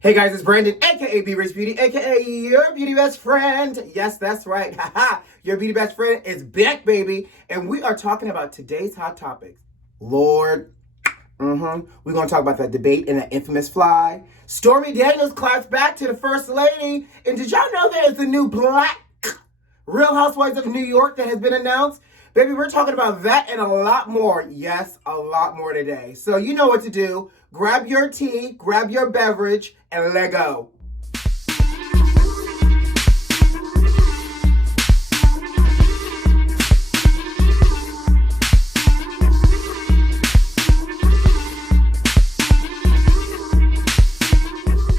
Hey guys, it's Brandon, aka B.Rich Beauty, aka your beauty best friend. Yes, that's right. Haha, your beauty best friend is back, baby. And we are talking about today's hot topics. Lord, we're going to talk about that debate and that infamous fly. Stormy Daniels claps back to the First Lady. And did y'all know there's a new black Real Housewives of New York that has been announced? Baby, we're talking about that and a lot more. Yes, a lot more today. So you know what to do. Grab your tea, grab your beverage, and let go.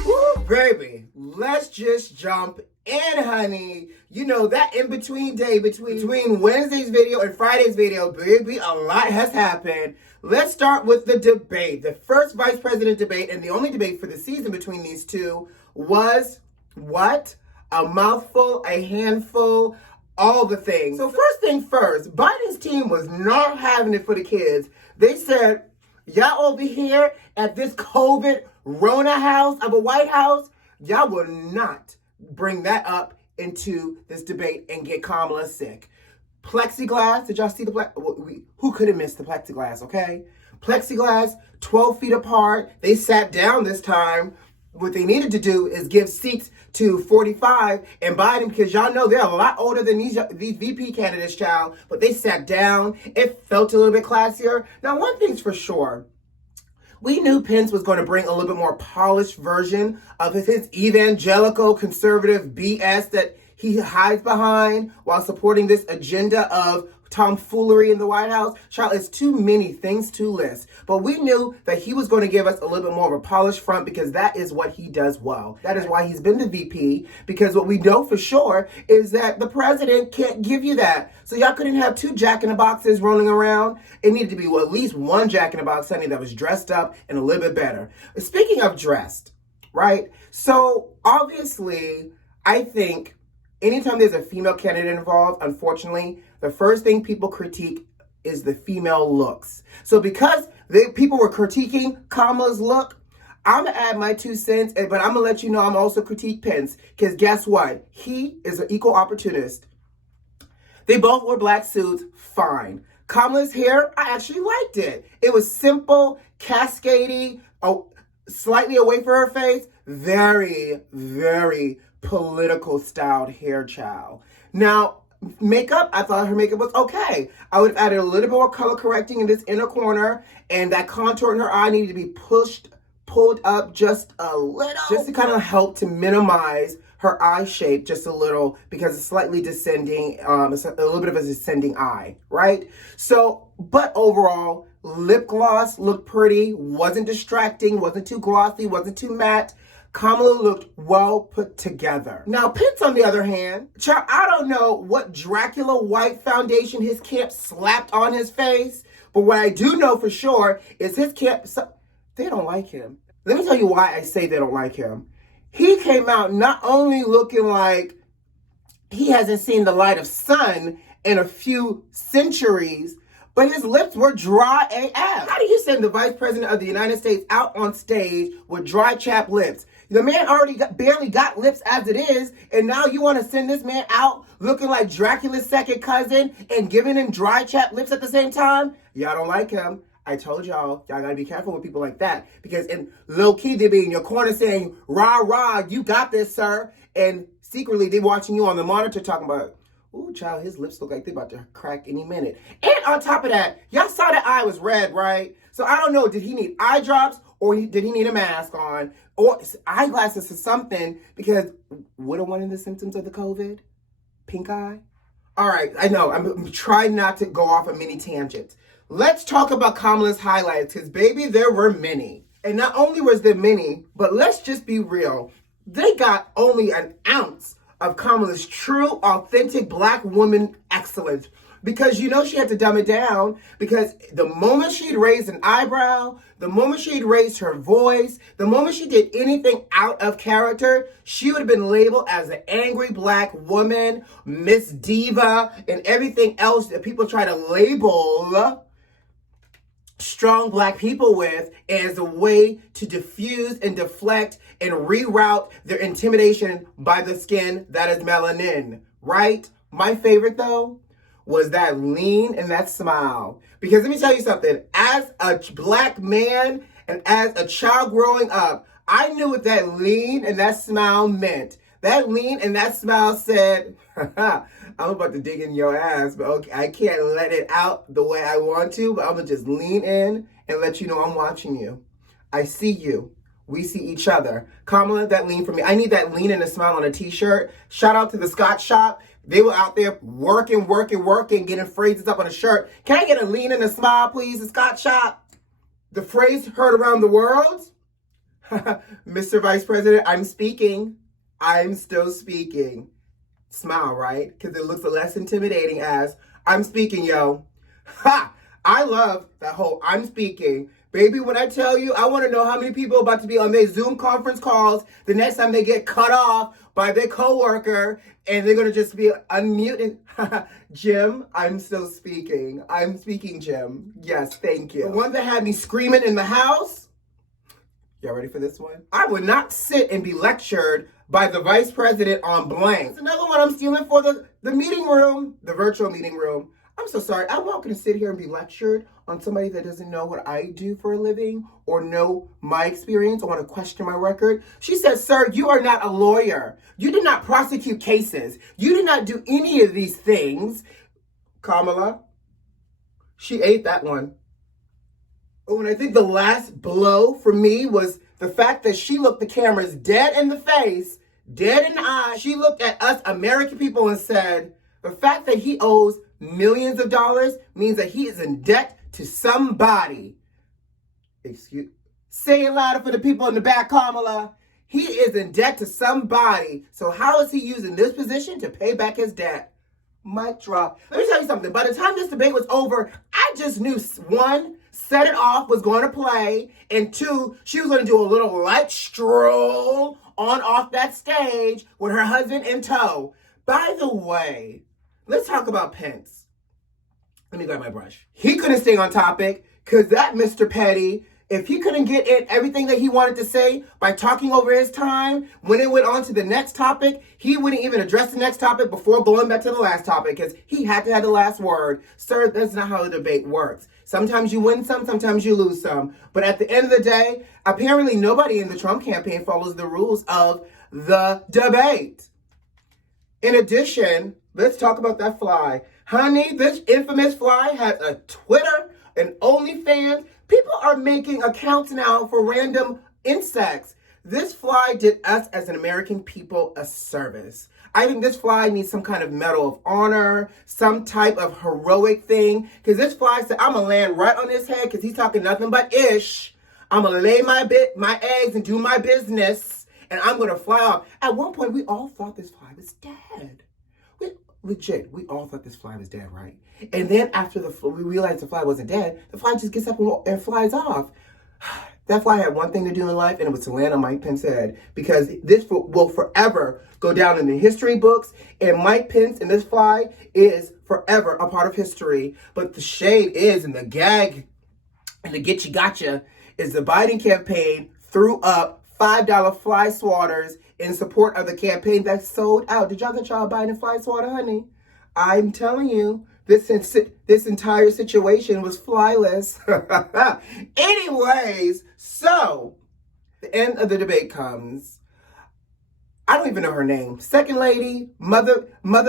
Woo, baby, let's just jump in, honey. You know, that in-between day between Wednesday's video and Friday's video, baby, a lot has happened. Let's start with the debate. The first vice president debate and the only debate for the season between these two was what? A mouthful, a handful, all the things. So first thing first, Biden's team was not having it for the kids. They said, y'all over here at this COVID Rona house of a White House, y'all will not bring that up into this debate and get Kamala sick. Plexiglass, did y'all see the who could have missed the plexiglass, okay? Plexiglass, 12 feet apart. They sat down this time. What they needed to do is give seats to 45 and Biden, because y'all know they're a lot older than these VP candidates, child, but they sat down. It felt a little bit classier. Now, one thing's for sure. We knew Pence was going to bring a little bit more polished version of his evangelical conservative BS that he hides behind while supporting this agenda of tomfoolery in the White House. Child, it's too many things to list. But we knew that he was going to give us a little bit more of a polished front because that is what he does well. That is why he's been the VP, because what we know for sure is that the president can't give you that. So y'all couldn't have two jack-in-the-boxes rolling around. It needed to be at least one jack-in-the-box, honey, that was dressed up and a little bit better. Speaking of dressed, right? So obviously, I think anytime there's a female candidate involved, unfortunately, the first thing people critique is the female looks. So because people were critiquing Kamala's look, I'm going to add my 2 cents, but I'm going to let you know I'm also critique Pence. Because guess what? He is an equal opportunist. They both wore black suits, fine. Kamala's hair, I actually liked it. It was simple, cascading, slightly away from her face. Very, very political styled hair, child. Now, makeup, I thought her makeup was okay. I would have added a little bit more color correcting in this inner corner, and that contour in her eye needed to be pulled up just a little, just to kind of help to minimize her eye shape just a little, because it's slightly descending, it's a little bit of a descending eye, right? So, but overall, lip gloss looked pretty, wasn't distracting, wasn't too glossy, wasn't too matte. Kamala looked well put together. Now, Pence, on the other hand, child, I don't know what Dracula white foundation his camp slapped on his face, but what I do know for sure is his camp, they don't like him. Let me tell you why I say they don't like him. He came out not only looking like he hasn't seen the light of sun in a few centuries, but his lips were dry AF. How do you send the Vice President of the United States out on stage with dry, chapped lips? The man already barely got lips as it is, and now you want to send this man out looking like Dracula's second cousin and giving him dry, chapped lips at the same time? Y'all don't like him. I told y'all gotta be careful with people like that, because in low-key they be in your corner saying, rah, rah, you got this, sir. And secretly they watching you on the monitor talking about, ooh, child, his lips look like they're about to crack any minute. And on top of that, y'all saw that eye was red, right? So I don't know, did he need eye drops or did he need a mask on or eyeglasses or something? Because what are one of the symptoms of the COVID? Pink eye? All right, I know, I'm trying not to go off on many tangents. Let's talk about Kamala's highlights, because baby, there were many. And not only was there many, but let's just be real. They got only an ounce of Kamala's true, authentic black woman excellence. Because you know she had to dumb it down, because the moment she'd raised an eyebrow, the moment she'd raised her voice, the moment she did anything out of character, she would have been labeled as an angry black woman, Miss Diva, and everything else that people try to label strong black people with as a way to diffuse and deflect and reroute their intimidation by the skin that is melanin, right? My favorite though was that lean and that smile. Because let me tell you something, as a black man and as a child growing up, I knew what that lean and that smile meant. That lean and that smile said, I'm about to dig in your ass, but okay, I can't let it out the way I want to, but I'm gonna just lean in and let you know I'm watching you. I see you. We see each other. Kamala, that lean for me. I need that lean and a smile on a t-shirt. Shout out to the Scott Shop. They were out there working, getting phrases up on a shirt. Can I get a lean and a smile, please, the Scott Shop? The phrase heard around the world. Mr. Vice President, I'm speaking. I'm still speaking. Smile, right? Because it looks less intimidating as, I'm speaking, yo. Ha! I love that whole I'm speaking. Baby, when I tell you, I want to know how many people are about to be on their Zoom conference calls the next time they get cut off by their coworker and they're going to just be unmuted. Jim, I'm still speaking. I'm speaking, Jim. Yes, thank you. The one that had me screaming in the house. Y'all ready for this one? I would not sit and be lectured by the vice president on blank. It's another one I'm stealing for the meeting room, the virtual meeting room. I'm so sorry. I'm not going to sit here and be lectured on somebody that doesn't know what I do for a living or know my experience or want to question my record. She says, sir, you are not a lawyer. You did not prosecute cases. You did not do any of these things. Kamala, she ate that one. Oh, and I think the last blow for me was the fact that she looked the cameras dead in the face, dead in the eye. She looked at us American people and said, the fact that he owes millions of dollars means that he is in debt to somebody. Say it louder for the people in the back, Kamala. He is in debt to somebody. So how is he using this position to pay back his debt? Mic drop. Let me tell you something. By the time this debate was over, I just knew, one, Set It Off was going to play, and two, she was going to do a little light stroll on off that stage with her husband in tow. By the way, let's talk about Pence. Let me grab my brush. He couldn't stay on topic because that Mr. Petty, if he couldn't get in everything that he wanted to say by talking over his time, when it went on to the next topic, he wouldn't even address the next topic before going back to the last topic because he had to have the last word. Sir, that's not how the debate works. Sometimes you win some, sometimes you lose some. But at the end of the day, apparently nobody in the Trump campaign follows the rules of the debate. In addition, let's talk about that fly. Honey, this infamous fly has a Twitter, an OnlyFans. People are making accounts now for random insects. This fly did us as an American people a service. I think this fly needs some kind of medal of honor, some type of heroic thing. Because this fly said, I'm going to land right on his head because he's talking nothing but ish. I'm going to lay my eggs and do my business. And I'm going to fly off. At one point, we all thought this fly was dead. We all thought this fly was dead, right? And then after we realized the fly wasn't dead, the fly just gets up and flies off. That fly had one thing to do in life, and it was to land on Mike Pence's head. Because this will forever go down in the history books, and Mike Pence and this fly is forever a part of history. But the shade is, and the gag, and the get you gotcha, is the Biden campaign threw up $5 fly swatters in support of the campaign that sold out. Did y'all get y'all Biden fly swatter, honey? I'm telling you, this entire situation was flyless. Anyways, so the end of the debate comes. I don't even know her name. Second Lady, Mother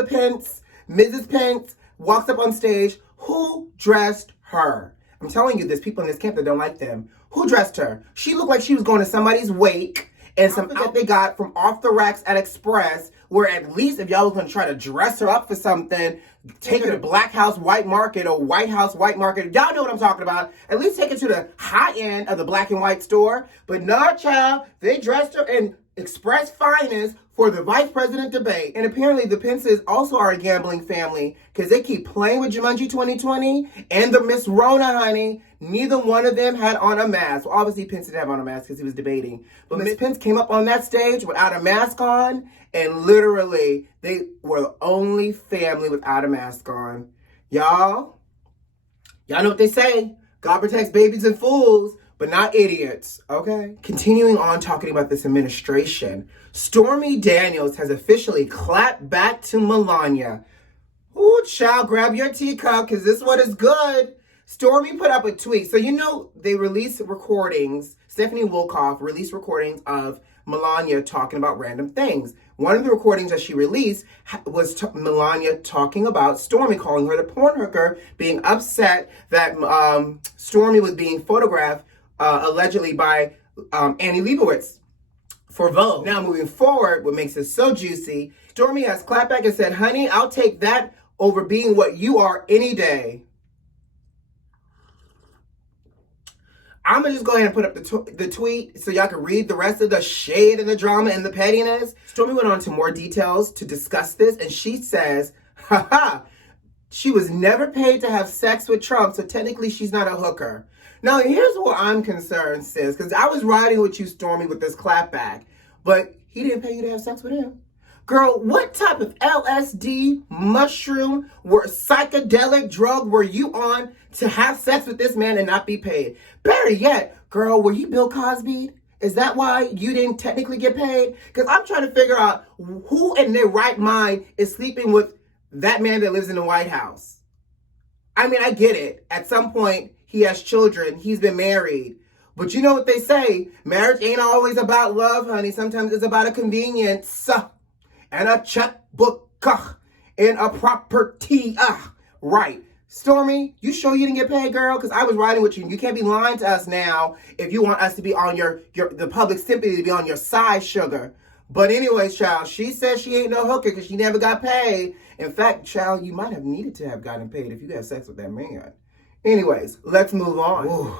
Pence, Mrs. Pence, walks up on stage. Who dressed her? I'm telling you, there's people in this camp that don't like them. Who dressed her? She looked like she was going to somebody's wake. And something that they got from off the racks at Express, where at least if y'all was going to try to dress her up for something, take her to Black House White Market or White House White Market. Y'all know what I'm talking about. At least take her to the high end of the black and white store. But not, child. They dressed her in Express finest for the vice president debate. And apparently the Pences also are a gambling family because they keep playing with Jumanji 2020 and the Miss Rona, honey. Neither one of them had on a mask. Well, obviously, Pence didn't have on a mask because he was debating. But Miss Pence came up on that stage without a mask on, and literally, they were the only family without a mask on. Y'all know what they say. God protects babies and fools, but not idiots, okay? Continuing on talking about this administration, Stormy Daniels has officially clapped back to Melania. Ooh, child, grab your teacup, because this one is good. Stormy put up a tweet. So, you know, they released recordings. Stephanie Wolkoff released recordings of Melania talking about random things. One of the recordings that she released was Melania talking about Stormy, calling her the porn hooker, being upset that Stormy was being photographed allegedly by Annie Leibovitz for Vogue. Now, moving forward, what makes it so juicy, Stormy has clapped back and said, honey, I'll take that over being what you are any day. I'm going to just go ahead and put up the tweet so y'all can read the rest of the shade and the drama and the pettiness. Stormy went on to more details to discuss this, and she says, haha, she was never paid to have sex with Trump, so technically she's not a hooker. Now, here's where I'm concerned, sis, because I was riding with you, Stormy, with this clapback, but he didn't pay you to have sex with him. Girl, what type of LSD, mushroom, or psychedelic drug were you on to have sex with this man and not be paid? Better yet, girl, were you Bill Cosby? Is that why you didn't technically get paid? Because I'm trying to figure out who in their right mind is sleeping with that man that lives in the White House. I mean, I get it. At some point, he has children. He's been married. But you know what they say? Marriage ain't always about love, honey. Sometimes it's about a convenience. And a checkbook, and a property, right. Stormy, you sure you didn't get paid, girl? Because I was riding with you. You can't be lying to us now if you want us to be on the public sympathy to be on your side, sugar. But anyways, child, she says she ain't no hooker because she never got paid. In fact, child, you might have needed to have gotten paid if you had sex with that man. Anyways, let's move on. Ooh.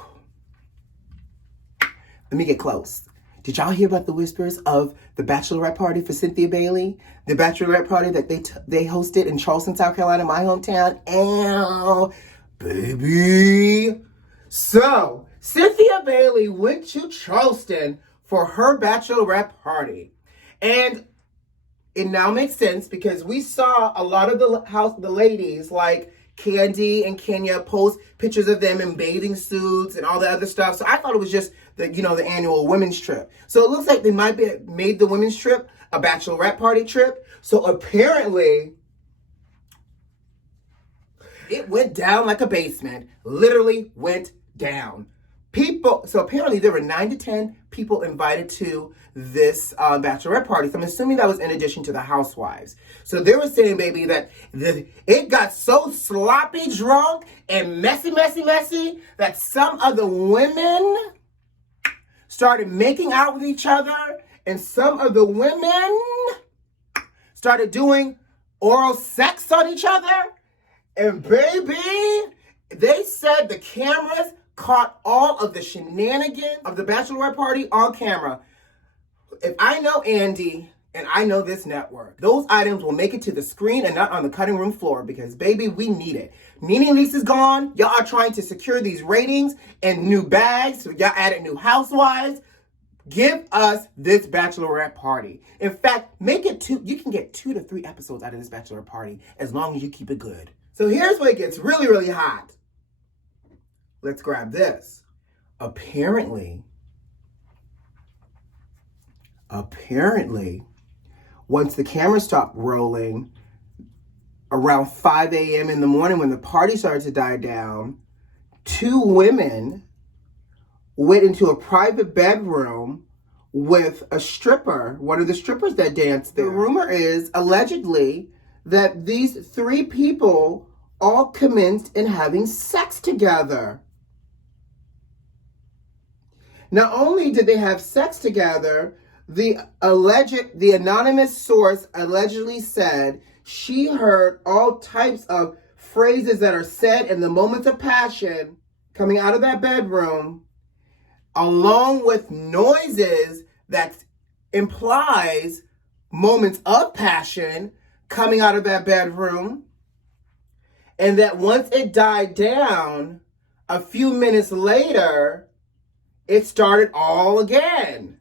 Let me get close. Did y'all hear about the whispers of the bachelorette party for Cynthia Bailey? The bachelorette party that they hosted in Charleston, South Carolina, my hometown. Ow, baby. So, Cynthia Bailey went to Charleston for her bachelorette party. And it now makes sense because we saw a lot of the ladies like Candy and Kenya post pictures of them in bathing suits and all the other stuff. So I thought it was just the annual women's trip. So it looks like they might be made the women's trip a bachelorette party trip. So apparently it went down like a basement. Literally went down. So apparently there were 9 to 10 people invited to this bachelorette party. So I'm assuming that was in addition to the Housewives. So they were saying, baby, that it got so sloppy drunk and messy that some of the women started making out with each other, and some of the women started doing oral sex on each other. And baby, they said the cameras caught all of the shenanigans of the bachelorette party on camera. If I know Andy and I know this network, those items will make it to the screen and not on the cutting room floor because, baby, we need it. NeNe Leakes is gone. Y'all are trying to secure these ratings and new bags. So y'all added new Housewives. Give us this bachelorette party. In fact, make it 2. You can get 2 to 3 episodes out of this bachelorette party as long as you keep it good. So here's where it gets really, really hot. Let's grab this. Apparently, once the camera stopped rolling, around 5 a.m. in the morning when the party started to die down, 2 women went into a private bedroom with a stripper, one of the strippers that danced there. The rumor is, allegedly, that these 3 people all commenced in having sex together. Not only did they have sex together, the anonymous source allegedly said she heard all types of phrases that are said in the moments of passion coming out of that bedroom, along with noises that implies moments of passion coming out of that bedroom, and that once it died down, a few minutes later, it started all again.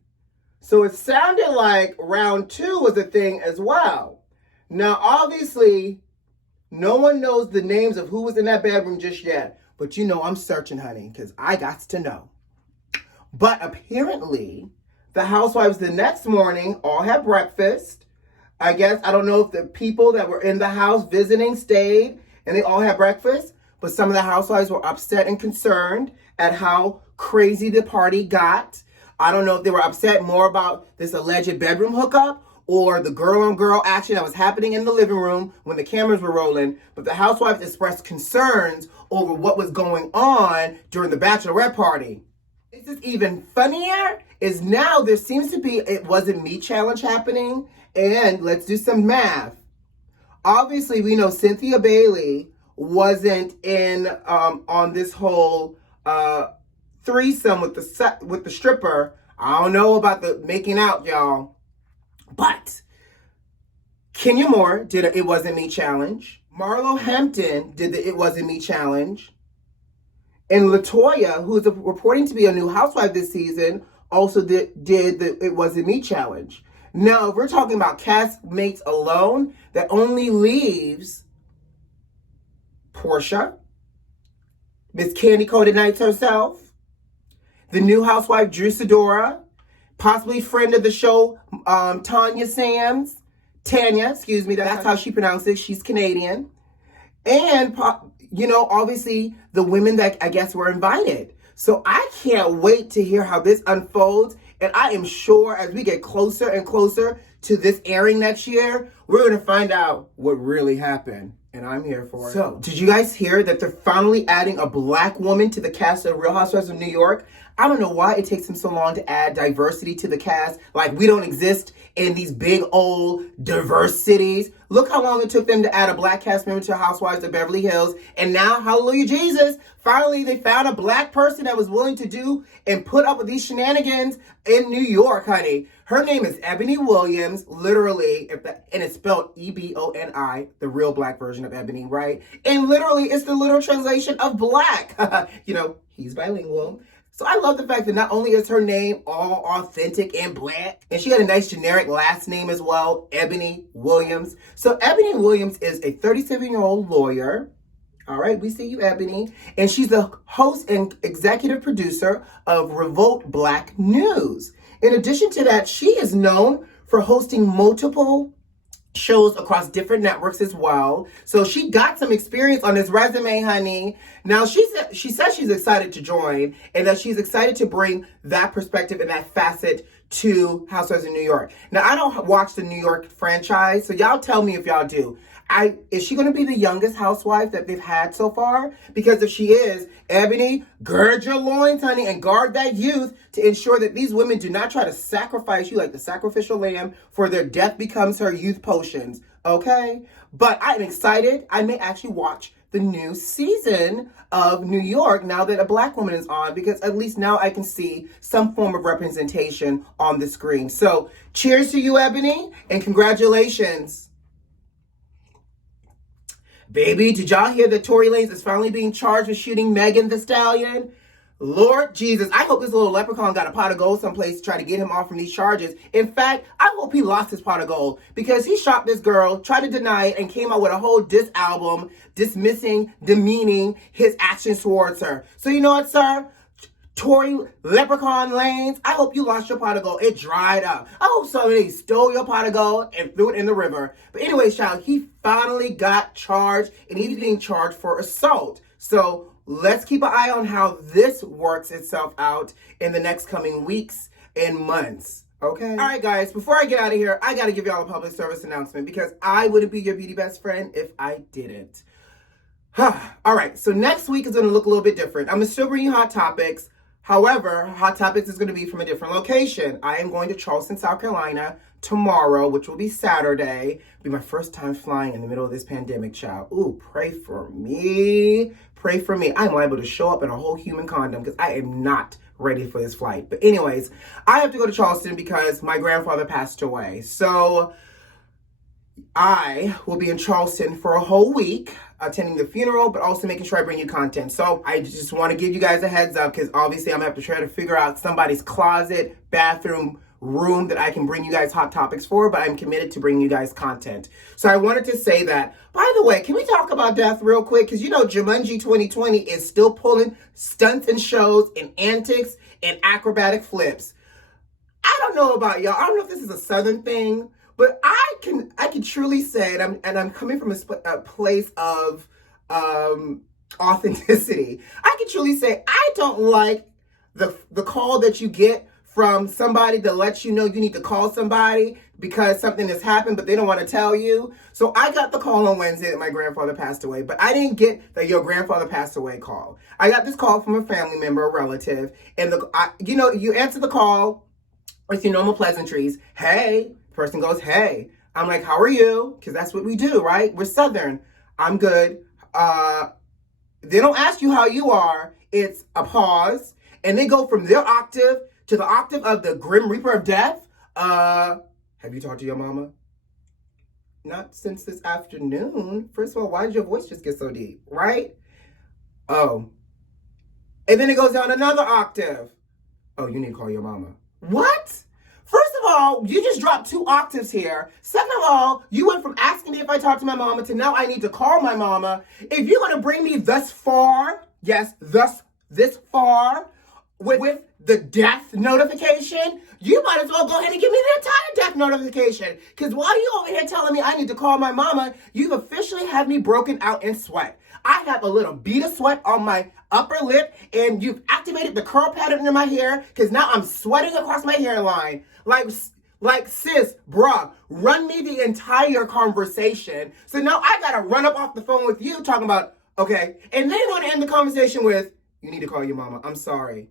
So it sounded like round 2 was a thing as well. Now, obviously, no one knows the names of who was in that bedroom just yet. But you know I'm searching, honey, because I got to know. But apparently, the housewives the next morning all had breakfast. I guess, I don't know if the people that were in the house visiting stayed and they all had breakfast, but some of the housewives were upset and concerned at how crazy the party got. I don't know if they were upset more about this alleged bedroom hookup or the girl-on-girl action that was happening in the living room when the cameras were rolling, but the housewives expressed concerns over what was going on during the bachelorette party. This is even funnier is now there seems to be It Wasn't Me challenge happening, and let's do some math. Obviously, we know Cynthia Bailey wasn't in on this whole threesome with the stripper. I don't know about the making out, y'all. But Kenya Moore did a It Wasn't Me challenge. Marlo Hampton did the It Wasn't Me challenge. And LaToya, who is reporting to be a new housewife this season, also did the It Wasn't Me challenge. Now, if we're talking about castmates alone, that only leaves Portia, Miss Candy Coated Nights herself, the new housewife Drew Sidora, possibly friend of the show Tanya, excuse me, that's how she pronounces it. She's Canadian. And, you know, obviously the women that I guess were invited. So I can't wait to hear how this unfolds. And I am sure as we get closer and closer to this airing next year, we're going to find out what really happened. And I'm here for it. So, did you guys hear that they're finally adding a black woman to the cast of Real Housewives of New York? I don't know why it takes them so long to add diversity to the cast. Like, we don't exist in these big, old, diverse cities. Look how long it took them to add a black cast member to Housewives of Beverly Hills. And now, hallelujah, Jesus, finally they found a black person that was willing to do and put up with these shenanigans in New York, honey. Her name is Ebony Williams, literally, and it's spelled E-B-O-N-I, the real black version of Ebony, right? And literally, it's the literal translation of black. You know, he's bilingual. So I love the fact that not only is her name all authentic and black, and she had a nice generic last name as well, Ebony Williams. So Ebony Williams is a 37-year-old lawyer. All right, we see you, Ebony. And she's the host and executive producer of Revolt Black News. In addition to that, she is known for hosting multiple shows across different networks as well. So she got some experience on this resume, honey. Now, she says she's excited to join and that she's excited to bring that perspective and that facet to Housewives of New York. Now, I don't watch the New York franchise, so y'all tell me if y'all do. Is she going to be the youngest housewife that they've had so far? Because if she is, Ebony, gird your loins, honey, and guard that youth to ensure that these women do not try to sacrifice you like the sacrificial lamb for their death becomes her youth potions, okay? But I'm excited. I may actually watch the new season of New York now that a black woman is on, because at least now I can see some form of representation on the screen. So cheers to you, Ebony, and congratulations. Baby, did y'all hear that Tory Lanez is finally being charged with shooting Megan Thee Stallion? Lord Jesus, I hope this little leprechaun got a pot of gold someplace to try to get him off from these charges. In fact, I hope he lost his pot of gold because he shot this girl, tried to deny it, and came out with a whole diss album dismissing, demeaning his actions towards her. So you know what, sir? Tory Leprechaun Lanez, I hope you lost your pot of gold. It dried up. I hope somebody stole your pot of gold and threw it in the river. But anyway, child, he finally got charged, and he's being charged for assault. So let's keep an eye on how this works itself out in the next coming weeks and months. Okay? All right, guys, before I get out of here, I got to give y'all a public service announcement because I wouldn't be your beauty best friend if I didn't. All right, so next week is going to look a little bit different. I'm going to still bring you Hot Topics. However, Hot Topics is going to be from a different location. I am going to Charleston, South Carolina tomorrow, which will be Saturday. It'll be my first time flying in the middle of this pandemic, child. Ooh, pray for me. Pray for me. I'm liable to show up in a whole human condom because I am not ready for this flight. But anyways, I have to go to Charleston because my grandfather passed away. So I will be in Charleston for a whole week, attending the funeral, but also making sure I bring you content. So I just want to give you guys a heads up because obviously I'm going to have to try to figure out somebody's closet, bathroom, room that I can bring you guys hot topics for, but I'm committed to bringing you guys content. So I wanted to say that. By the way, can we talk about death real quick? Because you know Jumanji 2020 is still pulling stunts and shows and antics and acrobatic flips. I don't know about y'all. I don't know if this is a Southern thing, but I can truly say, and I'm coming from a place of authenticity. I can truly say I don't like the call that you get from somebody that lets you know you need to call somebody because something has happened, but they don't want to tell you. So I got the call on Wednesday that my grandfather passed away, but I didn't get the your grandfather passed away call. I got this call from a family member, a relative, and you answer the call with your normal pleasantries. Hey, person goes, hey. I'm like, how are you? Because that's what we do, right? We're Southern. I'm good. They don't ask you how you are. It's a pause. And they go from their octave to the octave of the Grim Reaper of Death. Have you talked to your mama? Not since this afternoon. First of all, why did your voice just get so deep, right? Oh. And then it goes down another octave. Oh, you need to call your mama. What? First of all, you just dropped 2 octaves here. Second of all, you went from asking me if I talked to my mama to now I need to call my mama. If you're going to bring me thus far, yes, this far, with the death notification, you might as well go ahead and give me the entire death notification. Because while you over here telling me I need to call my mama, you've officially had me broken out in sweat. I have a little bead of sweat on my upper lip, and you've activated the curl pattern in my hair because now I'm sweating across my hairline. Like sis, bruh, run me the entire conversation. So now I gotta run up off the phone with you talking about, okay, and then you want to end the conversation with, you need to call your mama. I'm sorry.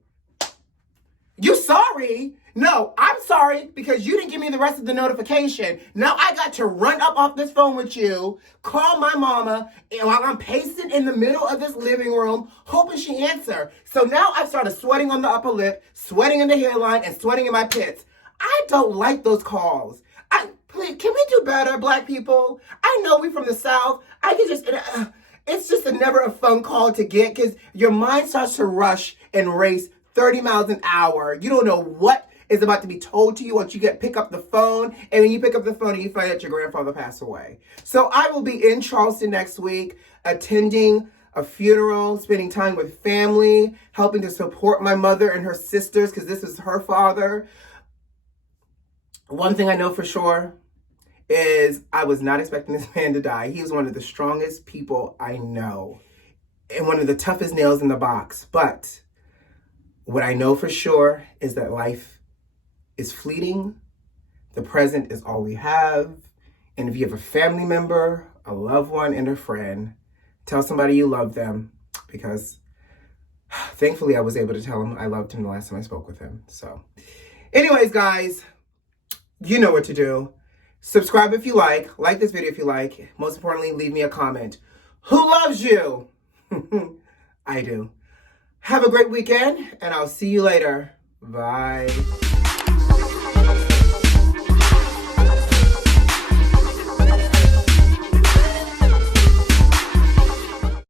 You sorry? No, I'm sorry because you didn't give me the rest of the notification. Now I got to run up off this phone with you, call my mama, and while I'm pacing in the middle of this living room, hoping she answer. So now I've started sweating on the upper lip, sweating in the hairline, and sweating in my pits. I don't like those calls. Please, can we do better, Black people? I know we from the South. It's just never a fun call to get because your mind starts to rush and race 30 miles an hour. You don't know what is about to be told to you once you pick up the phone. And when you pick up the phone and you find out your grandfather passed away. So I will be in Charleston next week, attending a funeral, spending time with family, helping to support my mother and her sisters because this is her father. One thing I know for sure is I was not expecting this man to die. He was one of the strongest people I know and one of the toughest nails in the box. But what I know for sure is that life is fleeting. The present is all we have. And if you have a family member, a loved one, and a friend, tell somebody you love them because thankfully I was able to tell him I loved him the last time I spoke with him. So anyways, guys, you know what to do. Subscribe if you like this video if you like. Most importantly, leave me a comment. Who loves you? I do. Have a great weekend, and I'll see you later. Bye.